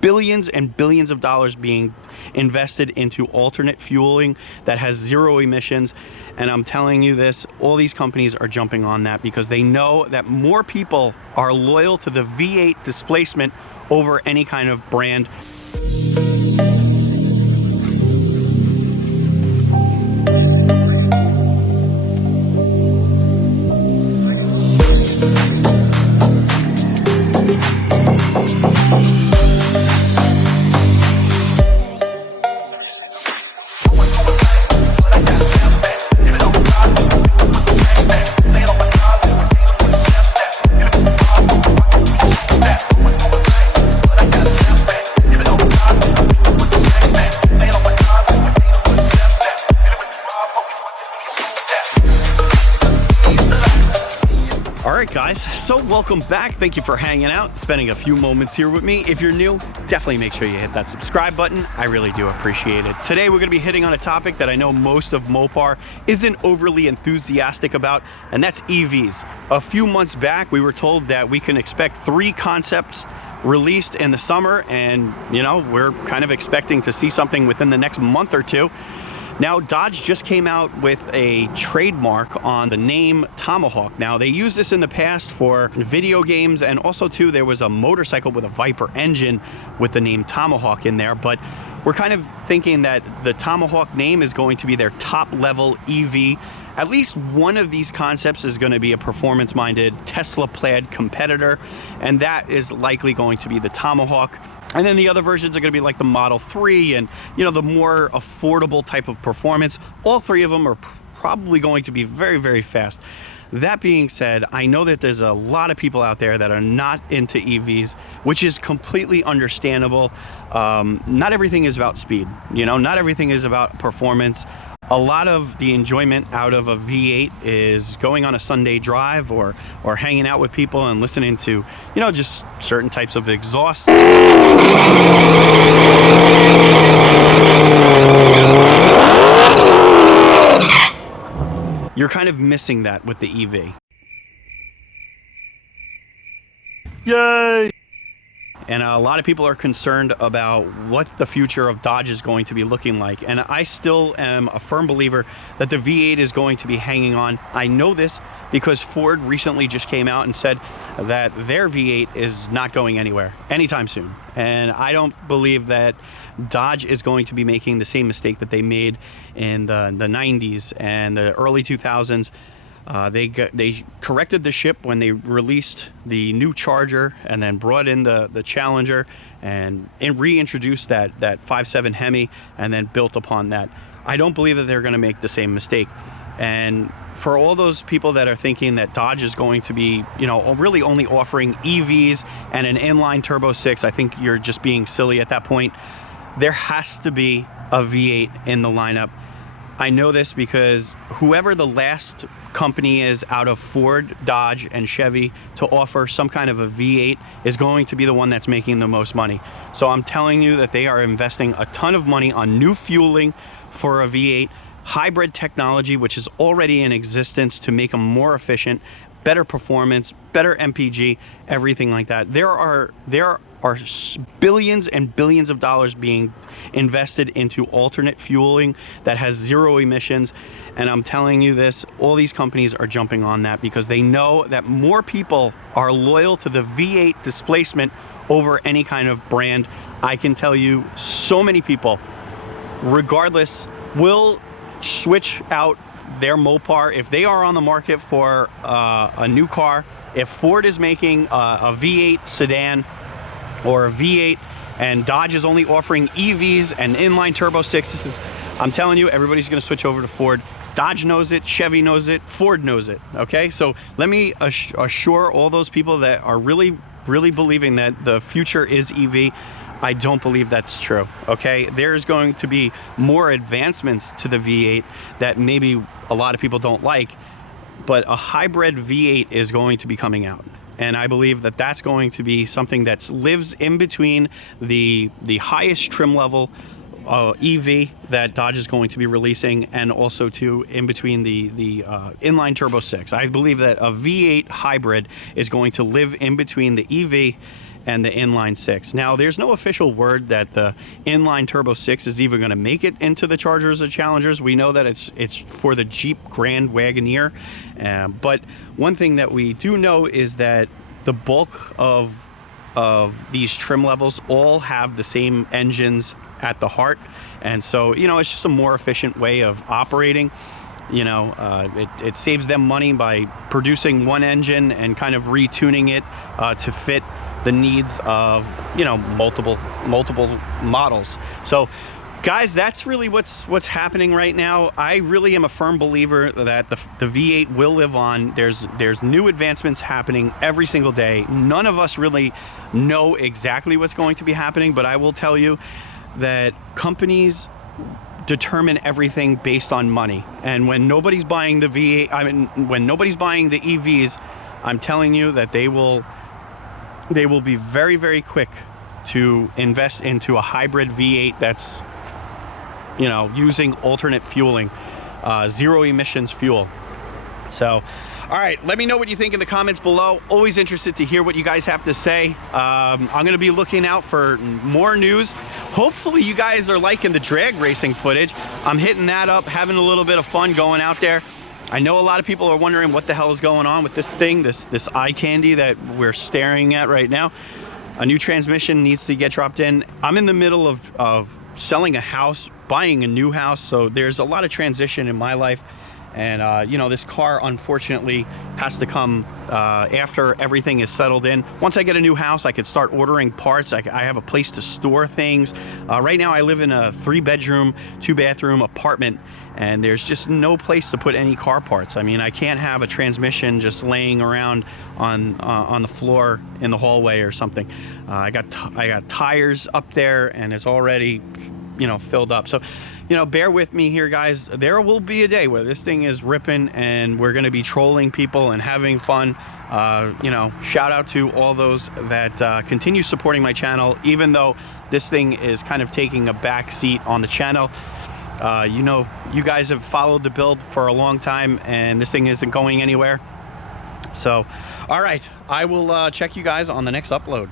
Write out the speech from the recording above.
billions and billions of dollars being invested into alternate fueling that has zero emissions. And I'm telling you this, all these companies are jumping on that because they know that more people are loyal to the V8 displacement over any kind of brand. Alright guys, so welcome back. Thank you for hanging out, spending a few moments here with me. If you're new, definitely make sure you hit that subscribe button. I really do appreciate it. Today we're going to be hitting on a topic that I know most of Mopar isn't overly enthusiastic about, and that's EVs. A few months back we were told that we can expect 3 concepts released in the summer, and you know, we're kind of expecting to see something within the next month or two. Now, Dodge just came out with a trademark on the name Tomahawk. Now, they used this in the past for video games, and also too, there was a motorcycle with a Viper engine with the name Tomahawk in there, but we're kind of thinking that the Tomahawk name is going to be their top level EV. At least one of these concepts is going to be a performance-minded Tesla-plaid competitor, and that is likely going to be the Tomahawk. And then the other versions are going to be like the Model 3 and, you know, the more affordable type of performance. All 3 of them are probably going to be very, very fast. That being said, I know that there's a lot of people out there that are not into EVs, which is completely understandable. Not everything is about speed, you know, not everything is about performance. A lot of the enjoyment out of a V8 is going on a Sunday drive or hanging out with people and listening to, you know, just certain types of exhaust. You're kind of missing that with the EV. Yay! And a lot of people are concerned about what the future of Dodge is going to be looking like. And I still am a firm believer that the V8 is going to be hanging on. I know this because Ford recently just came out and said that their V8 is not going anywhere anytime soon. And I don't believe that Dodge is going to be making the same mistake that they made in the 90s and the early 2000s. They corrected the ship when they released the new Charger and then brought in the Challenger and reintroduced that 5.7 Hemi and then built upon that. I don't believe that they're going to make the same mistake. And for all those people that are thinking that Dodge is going to be, you know, really only offering EVs and an inline turbo 6, I think you're just being silly at that point. There has to be a V8 in the lineup. I know this because whoever the last company is out of Ford, Dodge, and Chevy to offer some kind of a V8 is going to be the one that's making the most money. So I'm telling you that they are investing a ton of money on new fueling for a V8, hybrid technology, which is already in existence to make them more efficient, better performance, better MPG, everything like that. There are billions and billions of dollars being invested into alternate fueling that has zero emissions. And I'm telling you this, all these companies are jumping on that because they know that more people are loyal to the V8 displacement over any kind of brand. I can tell you so many people, regardless, will switch out their Mopar if they are on the market for a new car. If Ford is making a V8 sedan or a V8 and Dodge is only offering EVs and inline turbo 6s, I'm telling you, everybody's going to switch over to Ford. Dodge knows it, Chevy knows it, Ford knows it, okay? So let me assure all those people that are really believing that the future is EV, I don't believe that's true, okay? There's going to be more advancements to the V8 that maybe a lot of people don't like, but a hybrid V8 is going to be coming out. And I believe that that's going to be something that lives in between the highest trim level EV that Dodge is going to be releasing, and also to in between the inline turbo 6. I believe that a V8 hybrid is going to live in between the EV and the inline 6. Now, there's no official word that the inline turbo 6 is even going to make it into the Chargers or Challengers. We know that it's for the Jeep Grand Wagoneer, but one thing that we do know is that the bulk of these trim levels all have the same engines at the heart, and so, you know, it's just a more efficient way of operating. You know, it saves them money by producing one engine and kind of retuning it to fit the needs of, you know, multiple models. So guys, that's really what's happening right now. I really am a firm believer that the V8 will live on. There's new advancements happening every single day. None of us really know exactly what's going to be happening, but I will tell you that companies determine everything based on money. And when nobody's buying the V8, I mean, when nobody's buying the EVs, I'm telling you that they will be very, very quick to invest into a hybrid V8 that's, you know, using alternate fueling, zero emissions fuel. So, all right, let me know what you think in the comments below. Always interested to hear what you guys have to say. I'm gonna be looking out for more news. Hopefully you guys are liking the drag racing footage. I'm hitting that up, having a little bit of fun going out there. I know a lot of people are wondering what the hell is going on with this thing, this eye candy that we're staring at right now. A new transmission needs to get dropped in. I'm in the middle of selling a house, buying a new house, so there's a lot of transition in my life. And you know, this car unfortunately has to come after everything is settled in. Once I get a new house, I could start ordering parts. I have a place to store things. Right now I live in a 3-bedroom, 2-bathroom apartment, and there's just no place to put any car parts. I mean, I can't have a transmission just laying around on the floor in the hallway or something. I got tires up there, and it's already, you know, filled up. So, you know, bear with me here, guys. There will be a day where this thing is ripping and we're going to be trolling people and having fun. You know, shout out to all those that continue supporting my channel, even though this thing is kind of taking a back seat on the channel. You know, you guys have followed the build for a long time and this thing isn't going anywhere. So, all right, I will check you guys on the next upload.